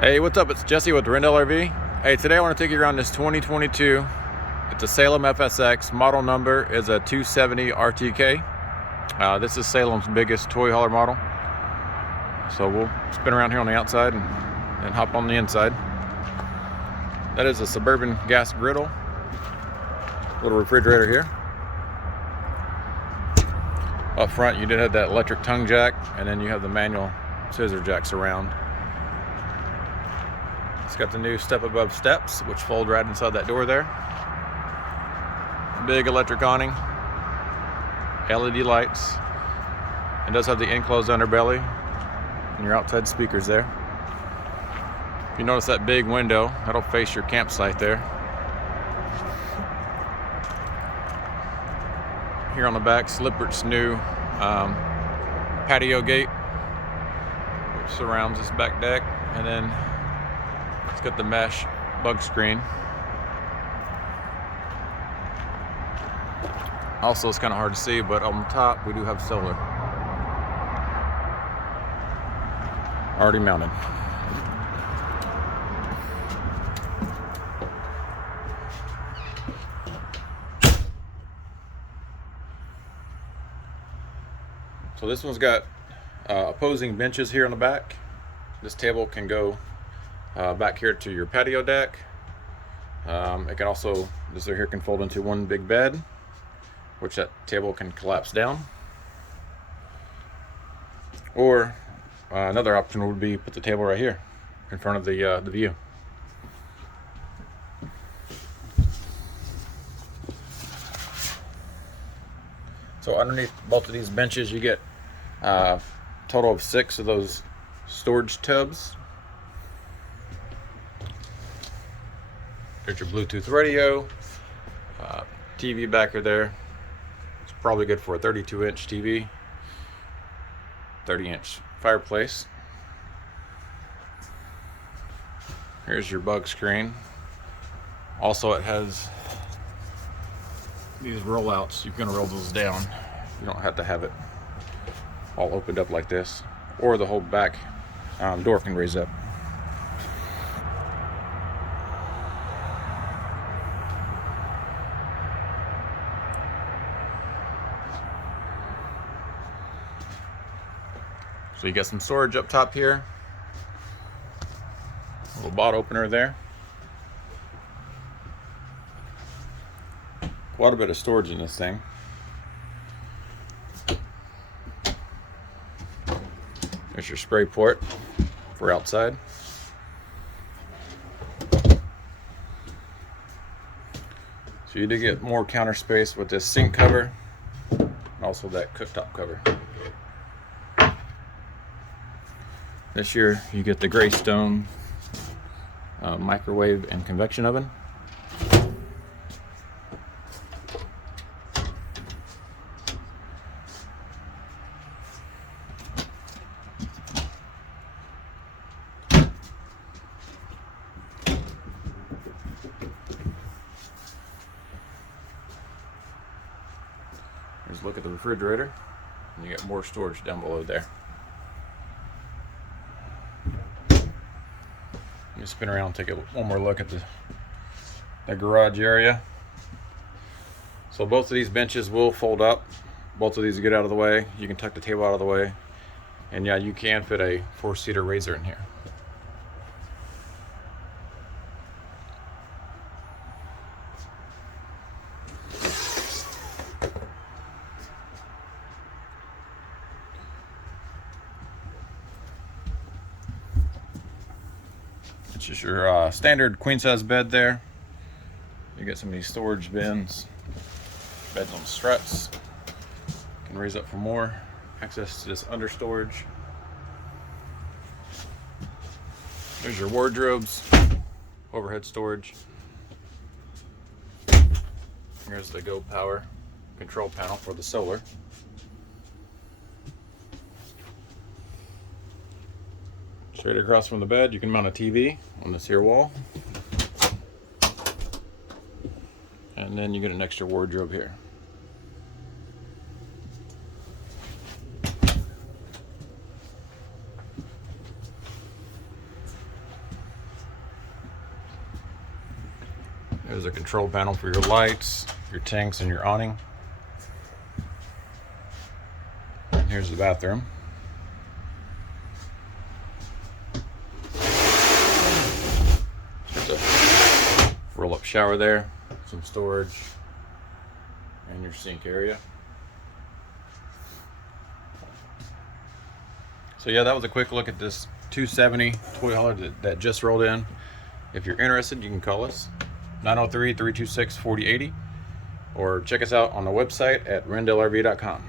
Hey, what's up? It's Jesse with Rendell RV. Hey, today I want to take you around this 2022. It's a Salem FSX. Model number is a 270RTK. This is Salem's biggest toy hauler model. So we'll spin around here on the outside and hop on the inside. That is a Suburban gas griddle. Little refrigerator here. Up front, you did have that electric tongue jack, and then you have the manual scissor jacks around. It's got the new step above steps, which fold right inside that door there. Big electric awning, LED lights. It does have the enclosed underbelly and your outside speakers there. If you notice that big window, that'll face your campsite there. Here on the back, Slippert's new patio gate, which surrounds this back deck, and then it's got the mesh bug screen. Also, it's kind of hard to see, but on top we do have solar already mounted. So this one's got opposing benches here on the back. This table can go back here to your patio deck. It can also, this right here can fold into one big bed, which that table can collapse down. Or another option would be put the table right here in front of the view. So underneath both of these benches, you get a total of 6 of those storage tubs. There's your Bluetooth radio, TV backer there. It's probably good for a 32-inch TV, 30-inch fireplace. Here's your bug screen. Also, it has these rollouts. You can roll those down. You don't have to have it all opened up like this, or the whole back door can raise up. So you got some storage up top here. A little bot opener there. Quite a bit of storage in this thing. There's your spray port for outside. So you do get more counter space with this sink cover, and also that cooktop cover. This year you get the Greystone microwave and convection oven. Here's a look at the refrigerator, and you get more storage down below there. Let me spin around and take one more look at the garage area. So both of these benches will fold up. Both of these get out of the way. You can tuck the table out of the way. And yeah, you can fit a 4-seater RZR in here. It's just your standard queen size bed there. You get some of these storage bins, beds on struts. You can raise up for more access to this under storage. There's your wardrobes, overhead storage. Here's the Go Power control panel for the solar. Straight across from the bed, you can mount a TV on this here wall. And then you get an extra wardrobe here. There's a control panel for your lights, your tanks, and your awning. And here's the bathroom. There's a roll-up shower there, some storage, and your sink area. So yeah, that was a quick look at this 270 toy hauler that just rolled in. If you're interested, you can call us 903-326-4080 or check us out on the website at rendelrv.com.